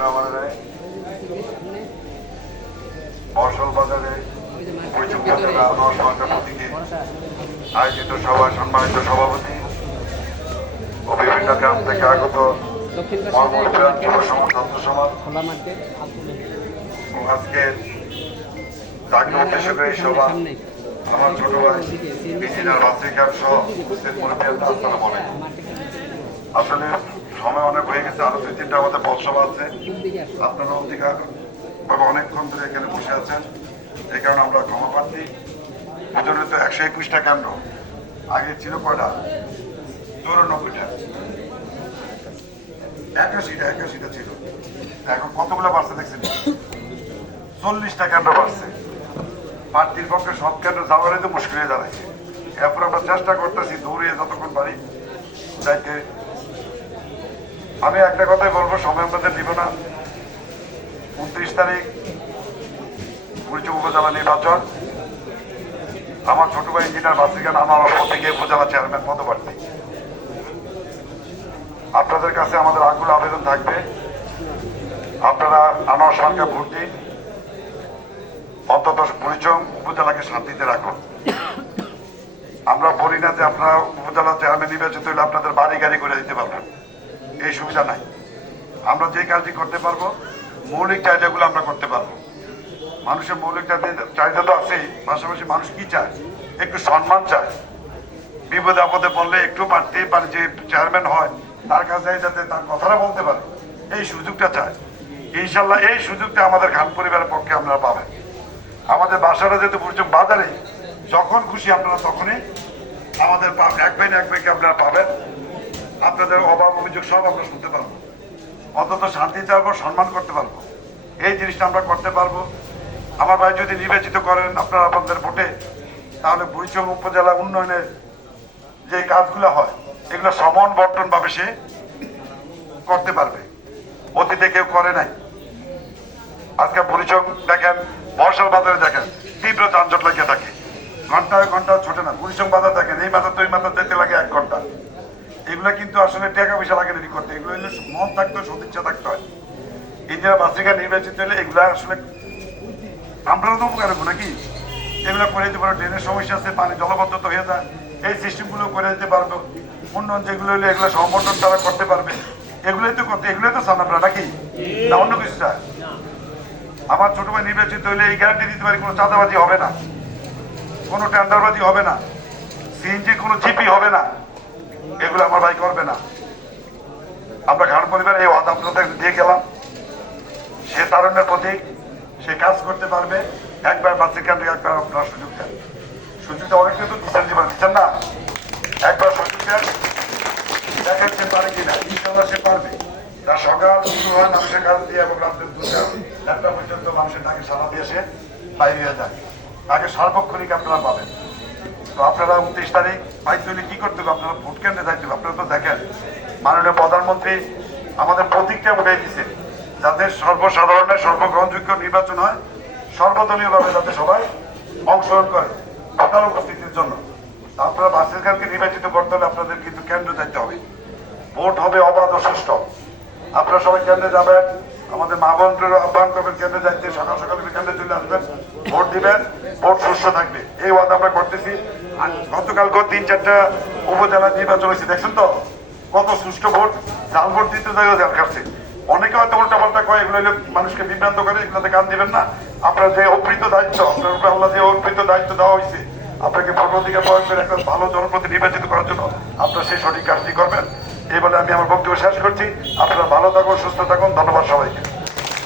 আমাদের ফসল বাজারে বৈঠক জেলা আনোয়ার সরকার প্রতীকে আয়োজিত সভায় সম্মানিত সভাপতি ও বিভিন্ন গ্রাম থেকে আগত মর্মপ্রাণ যুব ছাত্র সমাজ আজকের তাকে উদ্দেশ্য করে সভা আমার ছোট ভাই ইঞ্জিনিয়ার খান সহ উপস্থিত আসলে সময় অনেক হয়ে গেছে, আরও দুই, তিনটা আমাদের পথসভা আছে। আপনারা অধিকার ভাবে অনেকক্ষণ ধরে এখানে বসে আছেন। এই কারণে আমরা ক্ষমা প্রার্থী ওজনে তো একশো একুশটা কেন্দ্র। আগে ছিল কয়টা? চৌরানব্বইটা। একাশিটা একাশিটা ছিল। এখন কতগুলো বাড়ছে দেখছেন? চল্লিশটা কেন্দ্র বাড়ছে। প্রার্থীর পক্ষে সব কেন্দ্র যাওয়ারই তো মুশকিল হয়ে দাঁড়াইছে এরপর আমরা চেষ্টা করতেছি দৌড়িয়ে যতক্ষণ পারি, যাইতে আমি একটা কথাই বলব, সময় আমাদের দিব না। উনত্রিশ তারিখ কুড়িচুক উপজেলা নির্বাচন। আমার ছোট ভাই ইঞ্জিনিয়ার বাসিকান আমার অল্প থেকে উপজেলা চেয়ারম্যান পদপ্রার্থী। আপনাদের কাছে আমাদের আকুল আবেদন থাকবে। আপনারা আনোয়ার সরকার ভোট দিন। অন্তত পরিচয় উপজেলাকে শান্তিতে রাখুন। আমরা বলি না যে আপনারা উপজেলা চেয়ারম্যান নির্বাচিত হলে আপনাদের বাড়ি গাড়ি করে দিতে পারবেন। এই সুবিধা নাই। আমরা যে কাজটি করতে পারব, মৌলিক চাহিদাগুলো আমরা করতে পারব। মানুষের মৌলিক চাহিদা তো আছেই, পাশাপাশি মানুষ কি চায়? একটু সম্মান চায়। বিপদে আপদে বললে একটু পারতে পারে যে চেয়ারম্যান হয়, তার কাছে যাতে তার কথাটা বলতে পারে। এই সুযোগটা চায়। ইনশাল্লাহ এই সুযোগটা আমাদের খান পরিবারের পক্ষে আপনারা পাবেন। আমাদের বাসাটা যেহেতু পরিচয় বাজারে, যখন খুশি আপনারা তখনই আমাদের এক না এক ভাইকে আপনারা পাবেন। আপনাদের অভাব, অভিযোগ সব আমরা শুনতে পারব। অন্তত শান্তিতে পারব সম্মান করতে পারব। এই জিনিসটা আমরা করতে পারব। আমার ভাই যদি নির্বাচিত করেন আপনারা আপনাদের ভোটে, তাহলে বুড়িচং উপজেলা উন্নয়নের যে কাজগুলো হয়, এগুলো সমন বর্তন ভাবে সে করতে পারবে। অতীতে কেউ করে নাই। আজকে বুড়িচং দেখেন, বর্ষার বাজারে দেখেন, তীব্র যানজট লাগিয়ে থাকে। ঘন্টায় ঘণ্টা ছোটে না। বুড়িচং বাজার দেখেন, এই মাথা তো এই মাথা যেতে লাগে এক ঘণ্টা এগুলো কিন্তু আসলে টাকা পয়সা লাগে না করতে? এগুলো মন থাকতে হয় সদিচ্ছা থাকতে। হয় ইন্দিরা বাসিকা নির্বাচিত হলে এগুলো আসলে আমরাও তো উপকার হব নাকি? এগুলো করে দিতে পারব ড্রেনের সমস্যা আছে, পানি জলবদ্ধতা হয়ে যায়। এই সিস্টেমগুলো করে দিতে পারব। উন্নয়ন যেগুলো হলে এগুলো সংগঠন তারা করতে পারবে। এগুলোই তো করতে এগুলোই তো আপনারা নাকি? না, অন্য কিছু চায় আমার ছোট ভাই নির্বাচিত হলে এই গ্যারান্টি দিতে পারি কোনো চাঁদাবাজি হবে না। কোনো টেন্ডারবাজি হবে না। সিএনজি কোনো জিপি হবে না। এগুলো আমার ভাই করবে না। আমরা খান পরিবার, এই ওয়াদা দিয়ে গেলাম। সে তারুণ্যের প্রতীক, সে কাজ করতে পারবে। একবার বাচ্চা কেন একবার আপনার সুযোগ দেন। সুযোগটা অনেকটা তো দিচ্ছেন, জীবন দিচ্ছেন না? একবার সুযোগ দেন, দেখেন পারে কিনা। ইনশাল্লাহ সে পারবে। তার সকাল শুরু হয় মানুষের কাজ দিয়ে এবং রাত্রের দুটা একটা পর্যন্ত মানুষের ডাকে সারা দিয়ে সে বাইরে যায়। তাকে সার্বক্ষণিক আপনারা পাবেন। তো আপনারা উনত্রিশ তারিখ বাইক তৈরি কি করতে হবে? আপনারা ভোট কেন্দ্রে যাইতে হবে। আপনারা তো দেখেন, মাননীয় প্রধানমন্ত্রী আমাদের প্রতীকটা উঠে দিচ্ছে যাতে সর্বসাধারণের সর্বগ্রহণযোগ্য নির্বাচন হয়, সর্বদলীয়ভাবে যাতে সবাই অংশগ্রহণ করে ভোটার উপস্থিতির জন্য। আপনারা বাসের খানকে নির্বাচিত করতে হলে আপনাদের কিন্তু কেন্দ্রে যাইতে হবে। ভোট হবে অবাধ ও সুষ্ঠু। আপনারা সবাই কেন্দ্রে যাবেন আমাদের মা বোনদের আহ্বান করবেন কেন্দ্রে যাইতে সকাল সকাল কেন্দ্রে চলে আসবেন, ভোট দিবেন, ভোট সুস্থ থাকবে। এই ওয়াদা আমরা করতেছি। গতকালকে তিন চারটা উপজেলা নির্বাচন হয়েছে, দেখছেন তো? কত সুষ্ঠু ভোট, জাল ভোট দিতে যাই জাল কাটছে অনেকে হয়তো উল্টা পাল্টা কয়, এগুলো মানুষকে বিভ্রান্ত করে, এগুলোতে কান দিবেন না। আপনার যে অর্পিত দায়িত্ব, আপনার উপরে আল্লাহ যে অর্পিত দায়িত্ব দেওয়া হয়েছে আপনাকে ভোট অধিকার প্রয়োগ করে একটা ভালো জনপ্রতি নির্বাচিত করার জন্য আপনার সেই সঠিক কাজটি করবেন। এই বলে আমি আমার বক্তব্য শেষ করছি। আপনারা ভালো থাকুন সুস্থ থাকুন। ধন্যবাদ সবাইকে।